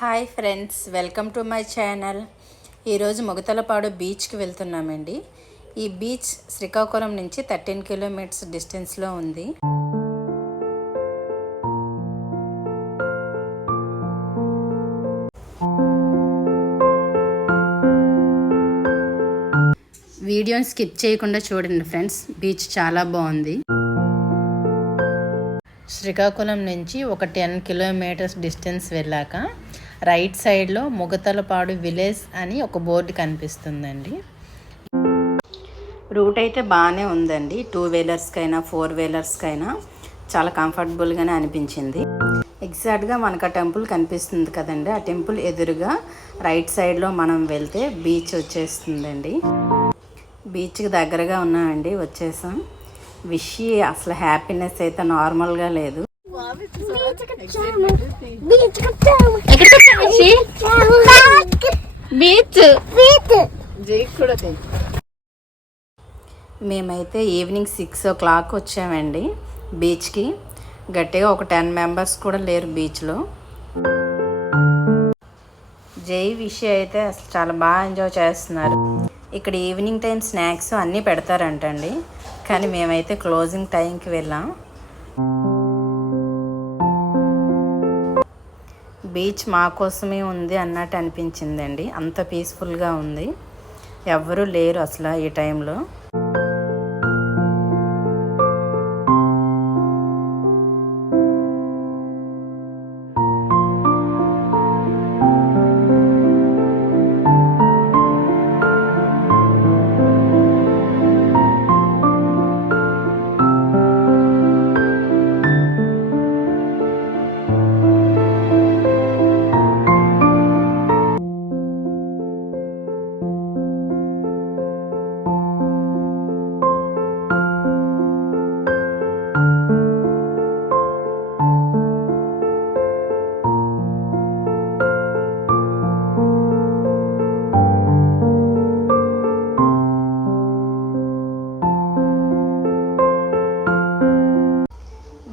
Hi friends, welcome to my channel. ఈరోజు మొగతలపాడు బీచ్కి వెళ్తున్నామండి. ఈ బీచ్ శ్రీకాకుళం నుంచి 13 కిలోమీటర్స్ డిస్టెన్స్లో ఉంది. వీడియోని స్కిప్ చేయకుండా చూడండి ఫ్రెండ్స్, బీచ్ చాలా బాగుంది. శ్రీకాకుళం నుంచి ఒక 10 కిలోమీటర్స్ డిస్టెన్స్ వెళ్ళాక రైట్ సైడ్లో మొగతలపాడు విలేజ్ అని ఒక బోర్డు కనిపిస్తుందండి. రూట్ అయితే బాగానే ఉందండి. 2 వీలర్స్కైనా 4 వీలర్స్కైనా చాలా కంఫర్టబుల్గానే అనిపించింది. ఎగ్జాక్ట్గా మనకు ఆ టెంపుల్ కనిపిస్తుంది కదండి, ఆ టెంపుల్ ఎదురుగా రైట్ సైడ్లో మనం వెళ్తే బీచ్ వచ్చేస్తుందండి. బీచ్కి దగ్గరగా ఉన్నామండి, వచ్చేసాం. విషి అసలు హ్యాపీనెస్ అయితే నార్మల్గా లేదు. మేమైతే ఈవినింగ్ 6 o'clock వచ్చామండి బీచ్కి. గట్టిగా ఒక 10 మెంబర్స్ కూడా లేరు బీచ్లో. జై విషి అయితే అసలు చాలా బాగా ఎంజాయ్ చేస్తున్నారు. ఇక్కడ ఈవినింగ్ టైం స్నాక్స్ అన్నీ పెడతారంటండి, కానీ మేమైతే క్లోజింగ్ టైంకి వెళ్ళాం. బీచ్ మా కోసమే ఉంది అన్నట్టు అనిపించిందండి. అంత పీస్ఫుల్గా ఉంది, ఎవ్వరూ లేరు అసలు ఈ టైంలో.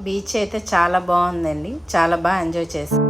బీచ్ అయితే చాలా బాగుందండి, చాలా బాగా ఎంజాయ్ చేసాం.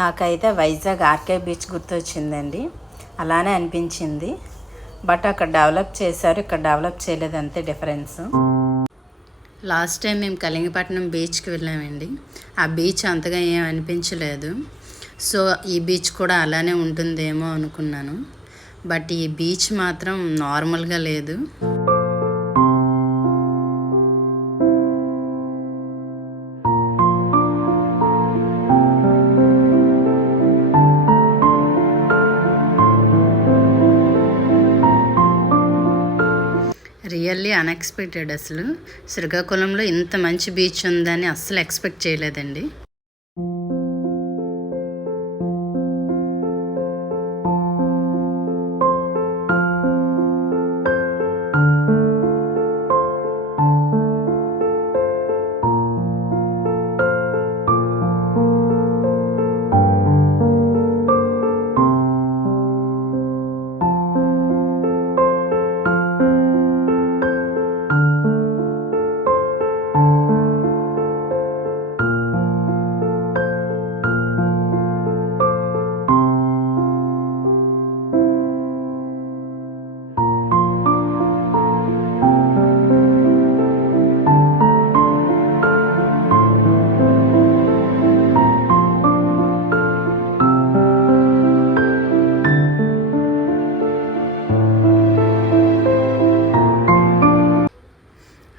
నాకైతే వైజాగ్ ఆర్కే బీచ్ గుర్తొచ్చిందండి, అలానే అనిపించింది. బట్ అక్కడ డెవలప్ చేశారు, ఇక్కడ డెవలప్ చేయలేదు, అంతే డిఫరెన్స్. లాస్ట్ టైం మేము కళింగపట్నం బీచ్కి వెళ్ళామండి. ఆ బీచ్ అంతగా ఏం అనిపించలేదు. సో ఈ బీచ్ కూడా అలానే ఉంటుందేమో అనుకున్నాను, బట్ ఈ బీచ్ మాత్రం నార్మల్గా లేదు. Really unexpected. అసలు శ్రీకాకుళంలో ఇంత మంచి బీచ్ ఉందని అస్సలు ఎక్స్పెక్ట్ చేయలేదండి.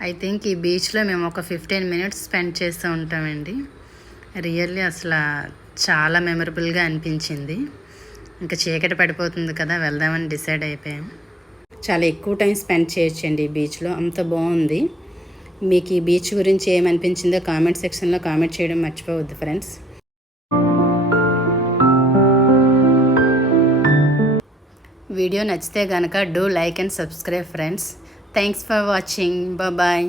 ఐ థింక్ ఈ బీచ్లో మేము ఒక 15 minutes స్పెండ్ చేస్తూ ఉంటామండి. రియల్లీ అసలు చాలా మెమరబుల్గా అనిపించింది. ఇంకా చీకటి పడిపోతుంది కదా, వెళ్దామని డిసైడ్ అయిపోయాం. చాలా ఎక్కువ టైం స్పెండ్ చేయొచ్చండి ఈ బీచ్లో, అంత బాగుంది. మీకు ఈ బీచ్ గురించి ఏమనిపించిందో కామెంట్ సెక్షన్లో కామెంట్ చేయడం మర్చిపోవద్దు ఫ్రెండ్స్. వీడియో నచ్చితే కనుక do like and subscribe friends. Thanks for watching. Bye.